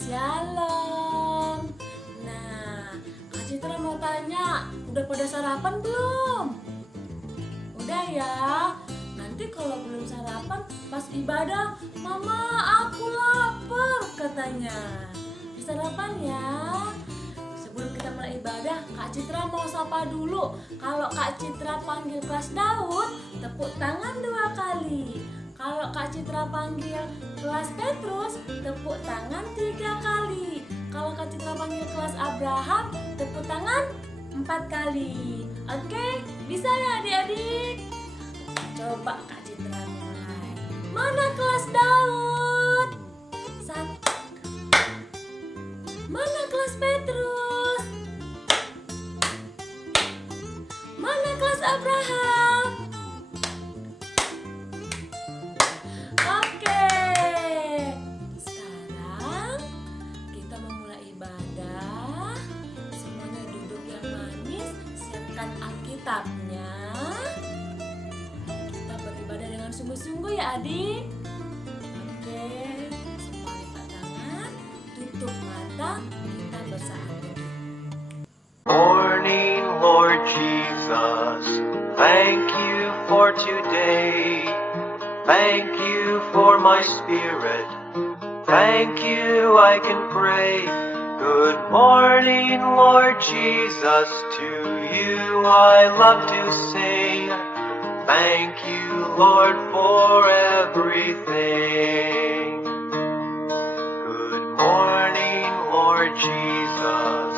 Shalom. Nah, Kak Citra mau tanya, udah pada sarapan belum? Udah ya. Nanti kalau belum sarapan pas ibadah, Mama aku lapar katanya. Sarapan ya. Sebelum kita mulai ibadah, Kak Citra mau sapa dulu. Kalau Kak Citra panggil kelas Daud, tepuk tangan 2 kali. Kalau Kak Citra panggil kelas Petrus, tepuk tangan 3 kali. Kalau Kak Citra panggil kelas Abraham, tepuk tangan 4 kali. Oke, bisa ya adik-adik? Coba Kak Citra mulai. Mana kelas Daud? Mana kelas Petrus? Mana kelas Abraham? Oke. Sekarang kita memulai ibadah. Semuanya duduk yang manis, siapkan Alkitabnya. Kita beribadah dengan sungguh-sungguh ya adik. Oke, semua lipat tangan, tutup mata, kita bersatu. Morning, Lord Jesus, thank you for today. Thank you for my spirit. Thank you, I can pray. Good morning, Lord Jesus, to you I love to sing. Thank you, Lord, for everything. Good morning, Lord Jesus.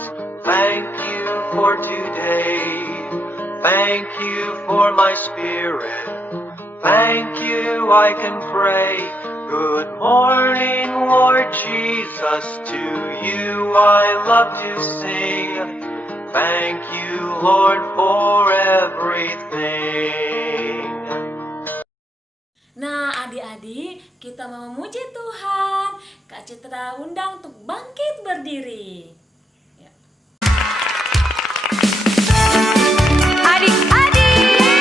Thank you for today. Thank you for my spirit. Thank you, I can pray. Good morning, Lord Jesus. To you I love to sing. Thank you, Lord, for everything. Nah adik-adik, kita mau memuji Tuhan. Kak Citra undang untuk bangkit berdiri. Ya. Adik-adik,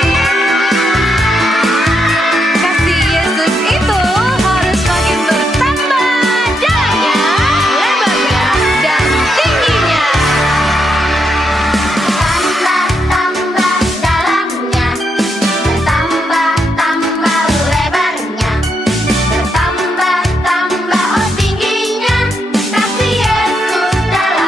kasih Yesus itu harus makin bertambah jalannya, lebarnya, dan tingginya. Tambah-tambah dalamnya, bertambah-tambah lebarnya, bertambah-tambah tingginya. Kasih Yesus dalam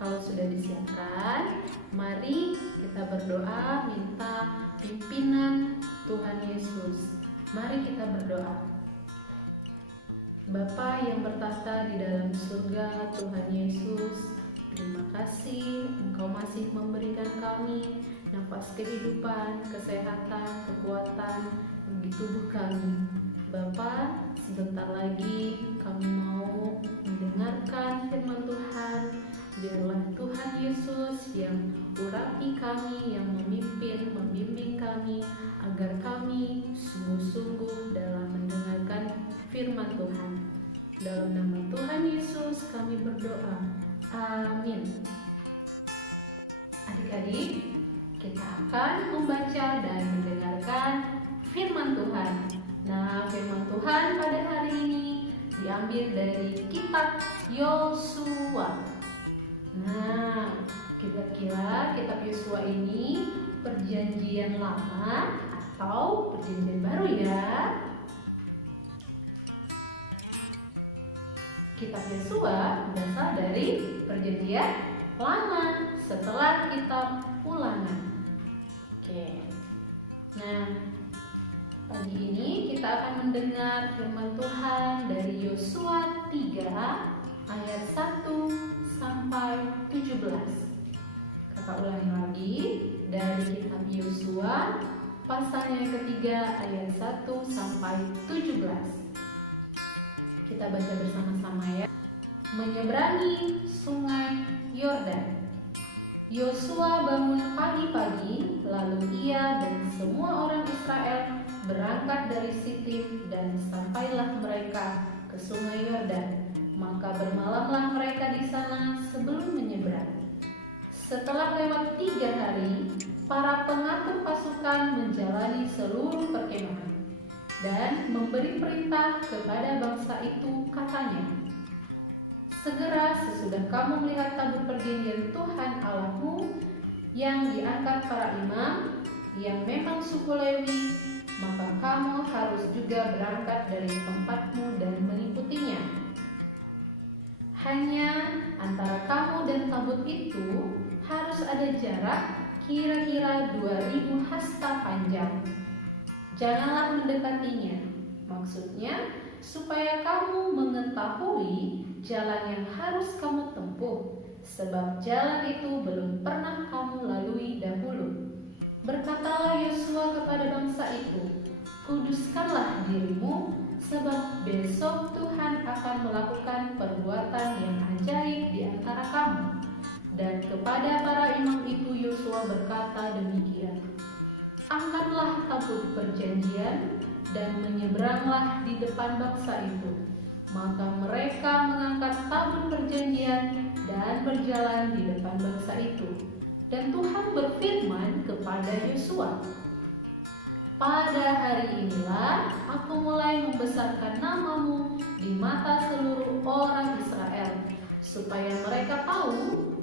Kalau sudah disiapkan, mari kita berdoa minta pimpinan Tuhan Yesus. Mari kita berdoa. Bapa yang bertahta di dalam surga, Tuhan Yesus, terima kasih Engkau masih memberikan kami nafas kehidupan, kesehatan, kekuatan di tubuh kami. Bapa, sebentar lagi kami mau mendengarkan firman Tuhan. Biarlah Tuhan Yesus yang urapi kami, yang memimpin, membimbing kami, agar kami sungguh-sungguh dalam mendengarkan firman Tuhan. Dalam nama Tuhan Yesus kami berdoa. Amin. Adik-adik, kita akan membaca dan mendengarkan firman Tuhan. Nah, firman Tuhan pada hari ini diambil dari kitab Yosua. Nah, kira-kira kitab Yosua ini perjanjian lama atau perjanjian baru ya? Kitab Yosua berasal dari perjanjian lama setelah kitab Ulangan. Oke. Nah, pagi ini kita akan mendengar firman Tuhan dari Yosua 3 ayat 1 sampai 17. Kakak ulangi lagi dari kitab Yosua pasal yang ketiga ayat 1 sampai 17. Kita baca bersama-sama ya. Menyeberangi sungai Yordan. Yosua bangun pagi-pagi, lalu ia dan semua orang Israel berangkat dari Sitim dan sampailah mereka ke sungai Yordan. Maka bermalamlah mereka di sana sebelum menyeberang. Setelah lewat 3 hari, para pengatur pasukan menjalani seluruh perkemahan dan memberi perintah kepada bangsa itu, katanya, segera sesudah kamu melihat tabut perjanjian Tuhan Allahmu yang diangkat para imam, yang memang suku Lewi, maka kamu harus juga berangkat dari tempatmu dan mengikutinya. Hanya antara kamu dan tabut itu harus ada jarak kira-kira 2000 hasta panjang. Janganlah mendekatinya. Maksudnya, supaya kamu mengetahui jalan yang harus kamu tempuh, sebab jalan itu belum pernah kamu lalui dahulu. Berkatalah Yosua kepada bangsa itu, kuduskanlah dirimu, sebab besok Tuhan akan melakukan perbuatan yang ajaib di antara kamu. Dan kepada para imam itu Yosua berkata demikian, angkatlah tabut perjanjian dan menyeberanglah di depan bangsa itu. Maka mereka mengangkat tabut perjanjian dan berjalan di depan bangsa itu. Dan Tuhan berfirman kepada Yosua, pada hari inilah aku mulai membesarkan namamu di mata seluruh orang Israel, supaya mereka tahu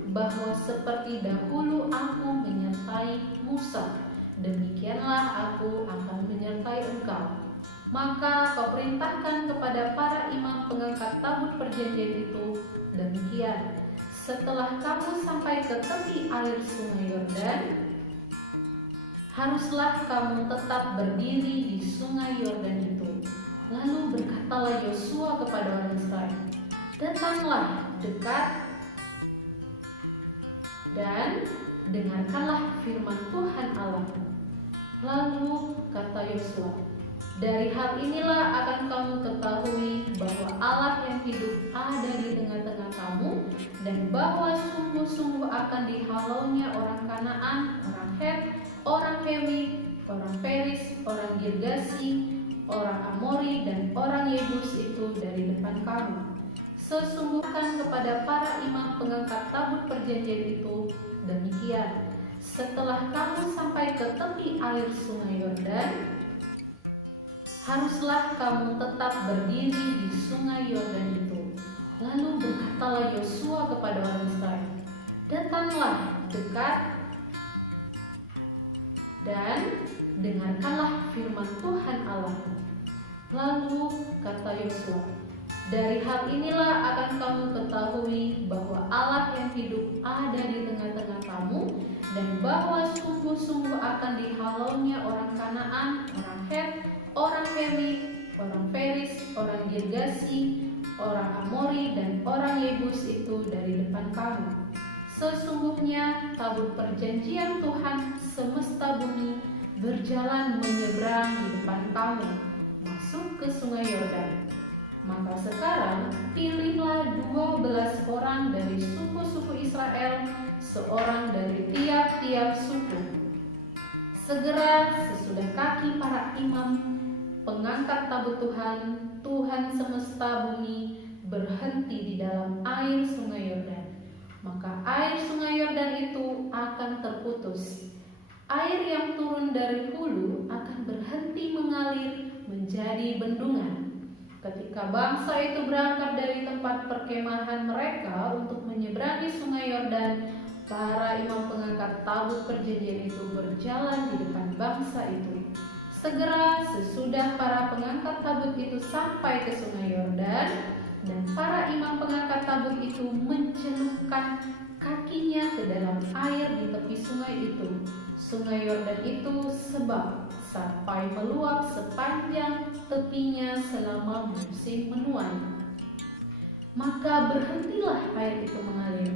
bahwa seperti dahulu aku menyertai Musa, demikianlah aku akan menyertai engkau. Maka kau perintahkan kepada para imam pengangkat tabut perjanjian itu demikian, setelah kamu sampai ke tepi air sungai Yordan, haruslah kamu tetap berdiri di sungai Yordan itu. Lalu berkatalah Yosua kepada orang Israel, datanglah dekat dan dengarkanlah firman Tuhan Allahmu. Lalu kata Yosua, dari hal inilah akan kamu ketahui bahwa Allah yang hidup ada di tengah-tengah kamu, dan bahwa sungguh-sungguh akan dihalaunya orang Kanaan, orang Het, orang Hewi, orang Peris, orang Girgasi, orang Amori, dan orang Yebus itu dari depan kamu. Sesungguhkan kepada para imam pengangkat tabut perjanjian itu demikian, setelah kamu sampai ke tepi air sungai Yordan, haruslah kamu tetap berdiri di sungai Yordan itu. Lalu berkatalah Yosua kepada orang Israel, datanglah dekat dan dengarkanlah firman Tuhan Allahmu. Lalu kata Yosua, Dari hal inilah akan kamu ketahui bahwa Allah yang hidup ada di tengah-tengah kamu, dan bahwa sungguh-sungguh akan dihalaunya orang Kanaan, orang Het, orang Kemit, orang Feris, orang Girgasi, orang Amori, dan orang Yebus itu dari depan kamu. Sesungguhnya tabut perjanjian Tuhan semesta bumi berjalan menyeberang di depan kamu, masuk ke sungai Yordan. Maka sekarang pilihlah 12 orang dari suku-suku Israel, seorang dari tiap-tiap suku. Segera sesudah kaki para imam pengangkat tabut Tuhan, Tuhan semesta bumi, berhenti di dalam air sungai Yordan, maka air sungai Yordan itu akan terputus. Air yang turun dari hulu akan berhenti mengalir menjadi bendungan. Ketika bangsa itu berangkat dari tempat perkemahan mereka untuk menyeberangi sungai Yordan, para imam pengangkat tabut perjanjian itu berjalan di depan bangsa itu. Segera sesudah para pengangkat tabut itu sampai ke sungai Yordan, dan para imam pengangkat tabut itu mencelupkan kakinya ke dalam air di tepi sungai itu. Sungai Yordan itu sebab sampai meluap sepanjang tepinya selama musim menuai. Maka berhentilah air itu mengalir.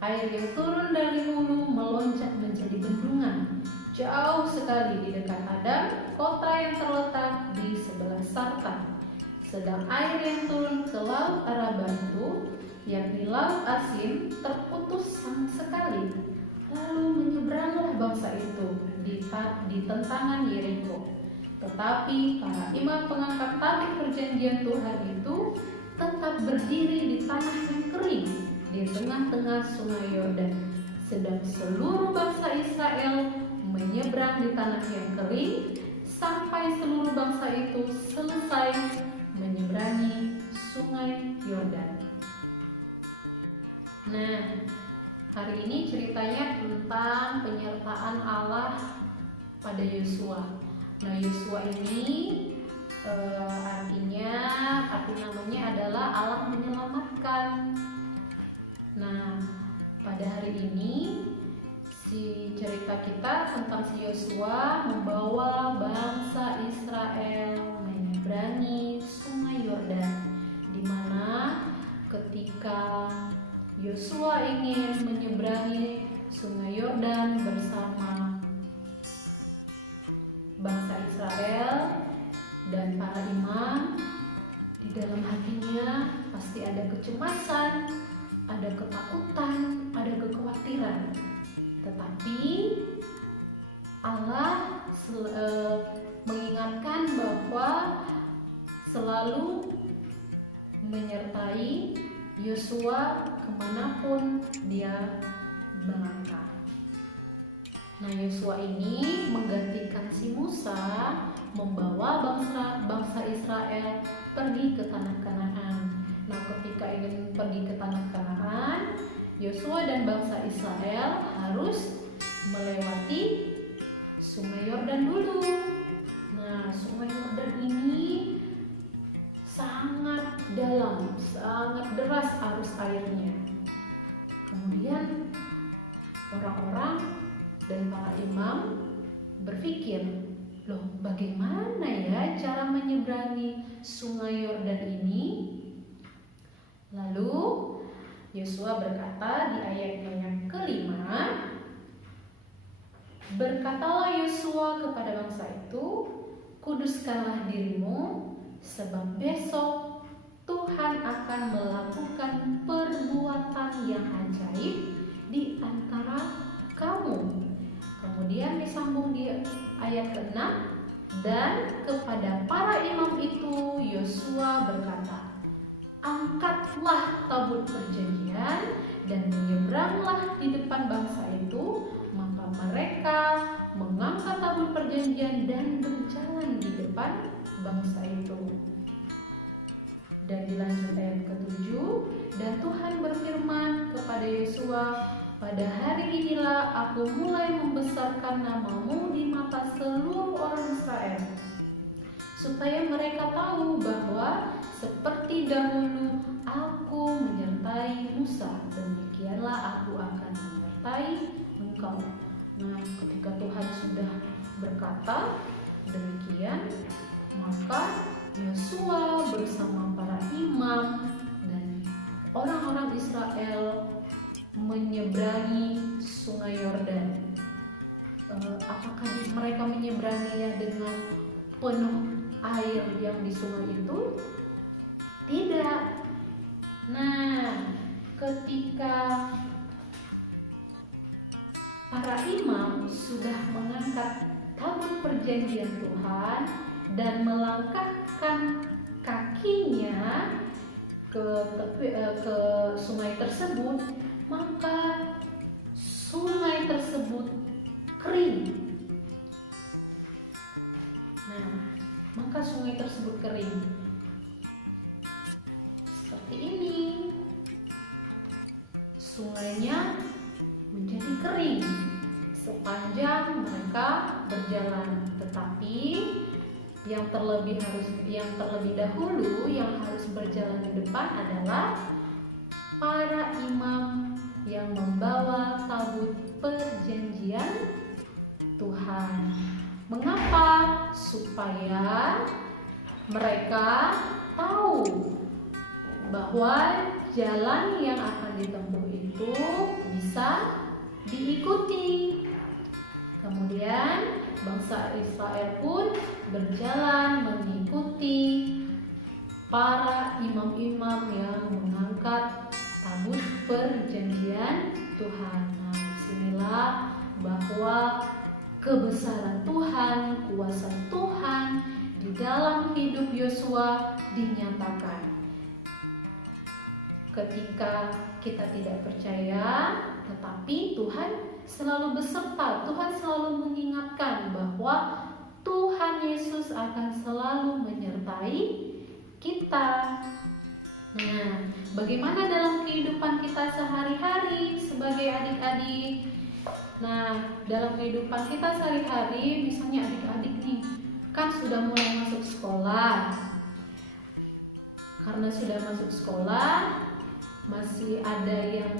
Air yang turun dari hulu melonjak menjadi bendungan jauh sekali di dekat Adam, kota yang terletak di sebelah Sartan. Sedang air yang turun ke laut Araba itu, yakni laut Asin, terputus sama sekali. Lalu menyeberanglah bangsa itu di tentangan Yeriko. Tetapi para imam pengangkat tabut perjanjian Tuhan itu tetap berdiri di tanah yang kering di tengah-tengah sungai Yordan, sedang seluruh bangsa Israel menyeberang di tanah yang kering sampai seluruh bangsa itu selesai menyeberangi sungai Yordan. Nah, hari ini ceritanya tentang penyertaan Allah pada Yosua. Nah, Yosua ini arti namanya adalah Allah menyelamatkan. Nah, pada hari ini si cerita kita tentang si Yosua membawa bangsa Israel menyeberangi sungai Yordan, di mana ketika Yosua ingin menyeberangi sungai Yordan bersama bangsa Israel dan para imam, di dalam hatinya pasti ada kecemasan, ada ketakutan, ada kekhawatiran. Tetapi Allah mengingatkan bahwa selalu menyertai Yosua kemanapun dia melangkah. Nah, Yosua ini menggantikan si Musa membawa bangsa Israel pergi ke tanah Kanaan. Nah, ketika ingin pergi ke tanah Kanaan, Yosua dan bangsa Israel harus melewati sungai Yordan dulu. Nah, sungai Yordan ini sangat dalam, sangat deras arus airnya. Kemudian orang-orang dan para imam berpikir, loh bagaimana ya cara menyeberangi sungai Yordan ini? Lalu Yosua berkata di ayatnya yang kelima, berkatalah Yosua kepada bangsa itu, kuduskanlah dirimu, sebab besok Tuhan akan melakukan perbuatan yang ajaib di antara kamu. Kemudian disambung di ayat ke-6, dan kepada para imam itu Yosua berkata, angkatlah tabut perjanjian dan menyeberanglah di depan bangsa itu. Maka mereka mengangkat tabut perjanjian dan berjalan di depan bangsa itu. Dan dilanjut ayat ke-7, dan Tuhan berfirman kepada Yosua, pada hari inilah aku mulai membesarkan namamu di mata seluruh orang Israel, supaya mereka tahu bahwa seperti dahulu aku menyertai Musa, demikianlah aku akan menyertai engkau. Nah, ketika Tuhan sudah berkata demikian, maka Yosua bersama para imam dan orang-orang Israel menyeberangi Sungai Yordan. Apakah mereka menyeberanginya dengan penuh air yang di sungai itu? Tidak. Nah, ketika para imam sudah mengangkat tabut perjanjian Tuhan dan melangkahkan kakinya ke sungai tersebut, maka sungai tersebut kering. Nah, maka sungai tersebut kering. Seperti ini. Sungainya menjadi kering sepanjang mereka berjalan. Tetapi yang terlebih dahulu yang harus berjalan di depan adalah para imam yang membawa tabut perjanjian Tuhan. Mengapa? Supaya mereka tahu bahwa jalan yang akan ditempuh itu bisa diikuti. Kemudian bangsa Israel pun berjalan mengikuti para imam-imam yang mengangkat tabut perjanjian Tuhan. Nah, disinilah bahwa kebesaran Tuhan, kuasa Tuhan di dalam hidup Yosua dinyatakan. Ketika kita tidak percaya, tetapi Tuhan selalu beserta. Tuhan selalu mengingatkan bahwa Tuhan Yesus akan selalu menyertai kita. Nah, bagaimana dalam kehidupan kita sehari-hari sebagai adik-adik? Nah, dalam kehidupan kita sehari-hari, misalnya adik-adik nih, kan sudah mulai masuk sekolah. Karena sudah masuk sekolah, masih ada yang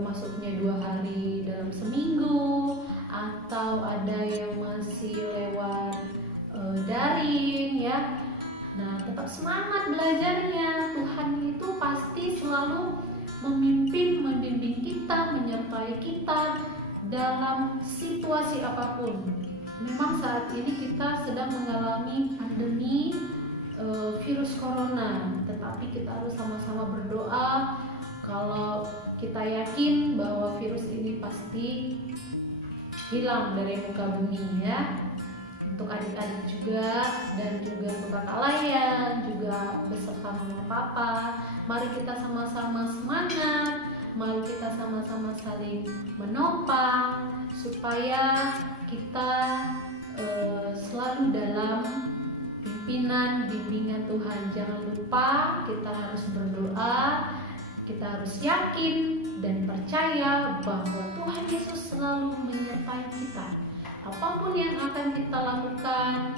masuknya 2 hari dalam seminggu, atau ada yang masih lewat daring ya. Nah, tetap semangat belajarnya. Tuhan itu pasti selalu membimbing kita, menyertai kita dalam situasi apapun. Memang saat ini kita sedang mengalami pandemi virus corona, tetapi kita harus sama-sama berdoa kalau kita yakin bahwa virus ini pasti hilang dari muka bumi ya. Untuk adik-adik juga dan juga untuk kakak layan, juga beserta mama papa, mari kita sama-sama semangat, mari kita sama-sama saling menopang supaya kita selalu dalam bimbingan Tuhan. Jangan lupa kita harus berdoa, kita harus yakin dan percaya bahwa Tuhan Yesus selalu menyertai kita. Apapun yang akan kita lakukan,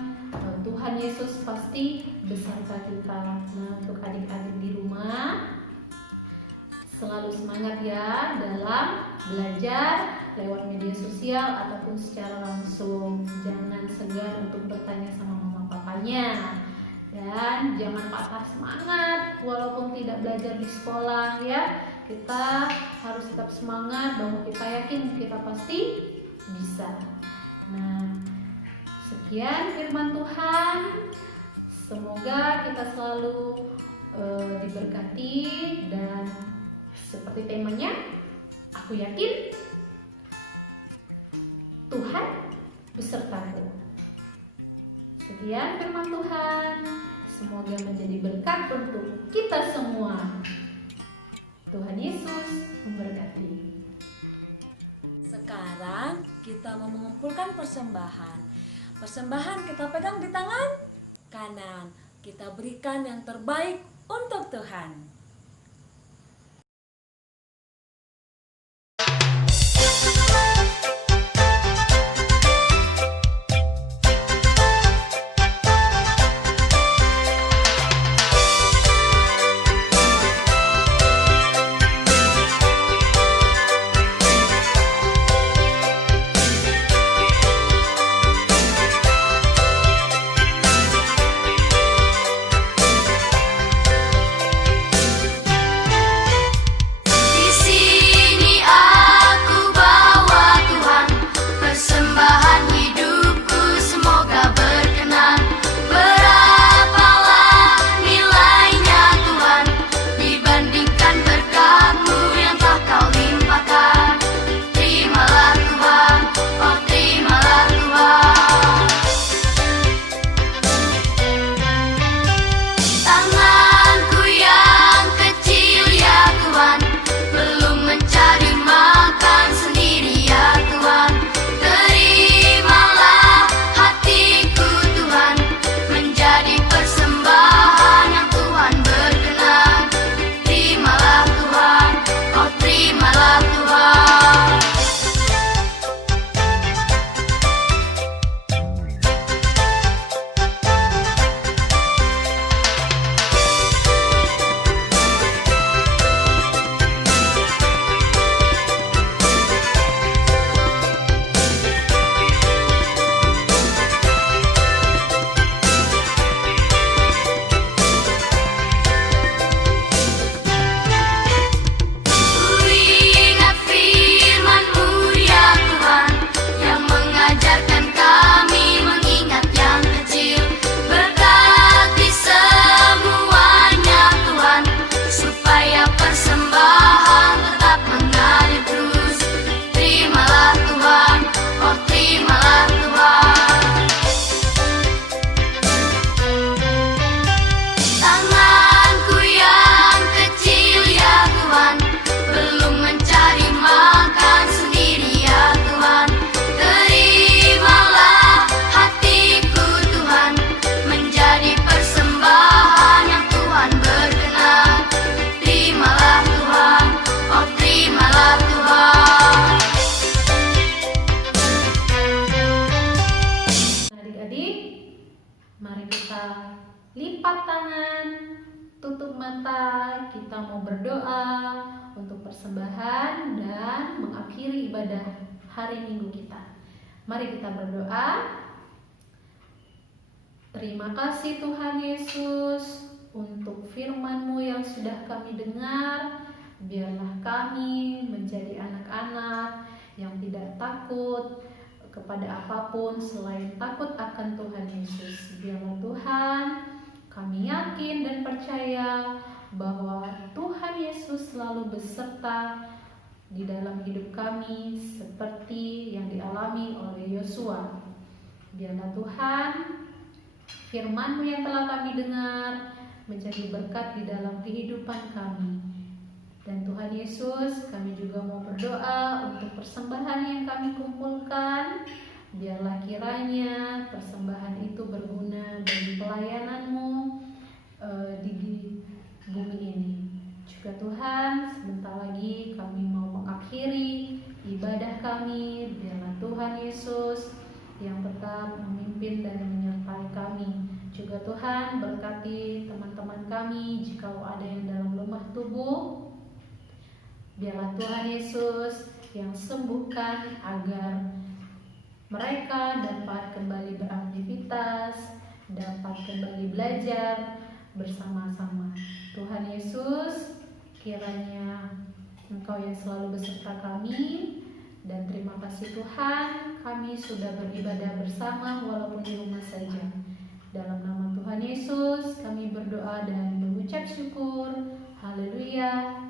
Tuhan Yesus pasti beserta kita. Nah, untuk adik-adik di rumah, selalu semangat ya dalam belajar lewat media sosial ataupun secara langsung. Jangan segan untuk bertanya sama mama papanya. Dan jangan patah semangat walaupun tidak belajar di sekolah ya. Kita harus tetap semangat bahwa kita yakin kita pasti bisa. Nah, sekian firman Tuhan. Semoga kita selalu diberkati dan seperti temanya, aku yakin Tuhan besertaku. Sekian firman Tuhan. Semoga menjadi berkat untuk kita semua. Tuhan Yesus memberkati. Sekarang kita mau mengumpulkan persembahan. Persembahan kita pegang di tangan kanan. Kita berikan yang terbaik untuk Tuhan. Mari kita lipat tangan, tutup mata, kita mau berdoa untuk persembahan dan mengakhiri ibadah hari Minggu kita. Mari kita berdoa. Terima kasih Tuhan Yesus untuk firman-Mu yang sudah kami dengar. Biarlah kami menjadi anak-anak yang tidak takut kepada apapun selain takut akan Tuhan Yesus. Biarlah Tuhan, kami yakin dan percaya bahwa Tuhan Yesus selalu beserta di dalam hidup kami seperti yang dialami oleh Yosua. Biarlah Tuhan, firman-Mu yang telah kami dengar menjadi berkat di dalam kehidupan kami. Dan Tuhan Yesus, kami juga mau berdoa untuk persembahan yang kami kumpulkan. Biarlah kiranya persembahan itu berguna bagi pelayanan-Mu di bumi ini. Juga Tuhan, sebentar lagi kami mau mengakhiri ibadah kami. Biarlah Tuhan Yesus yang tetap memimpin dan menyertai kami. Juga Tuhan, berkati teman-teman kami jikalau ada yang dalam lemah tubuh. Biarlah Tuhan Yesus yang sembuhkan agar mereka dapat kembali beraktivitas, dapat kembali belajar bersama-sama. Tuhan Yesus, kiranya Engkau yang selalu beserta kami. Dan terima kasih Tuhan, kami sudah beribadah bersama walaupun di rumah saja. Dalam nama Tuhan Yesus, kami berdoa dan mengucap syukur. Haleluya.